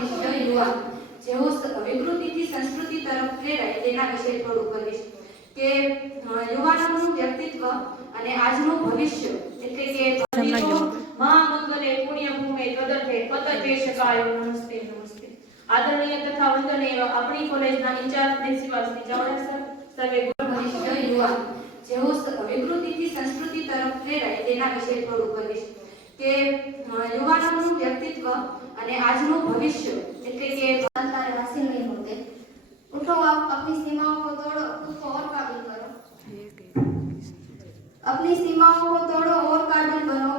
ભવિષ્ય યુવા જેઓ વિકૃતિથી સંસ્કૃતિ તરફ પ્રેરાય તેના વિશે થોડું કહીશ કે યુવાનોનું વ્યક્તિત્વ અને આજનું ભવિષ્ય એટલે કે મહામંગલે પુણ્ય ભૂમે તદર્થે પતતે શકાય નમસ્તે નમસ્તે આદરણીય તથા વંદનીય આપણી કોલેજના in charge principal Shri Chavda sir સર્વે ભવિષ્ય યુવા જેઓ વિકૃતિથી સંસ્કૃતિ તરફ પ્રેરાય તેના વિશે થોડું કહીશ કે યુવાનોનું વ્યક્તિત્વ અને આજનું ભવિષ્ય એટલે કે जानकारी हासिल नहीं होते। उठो, आप अपनी सीमाओं को तोड़ो, खुद को और काबिल करो। अपनी सीमाओं को तोड़ो और काबिल बनो,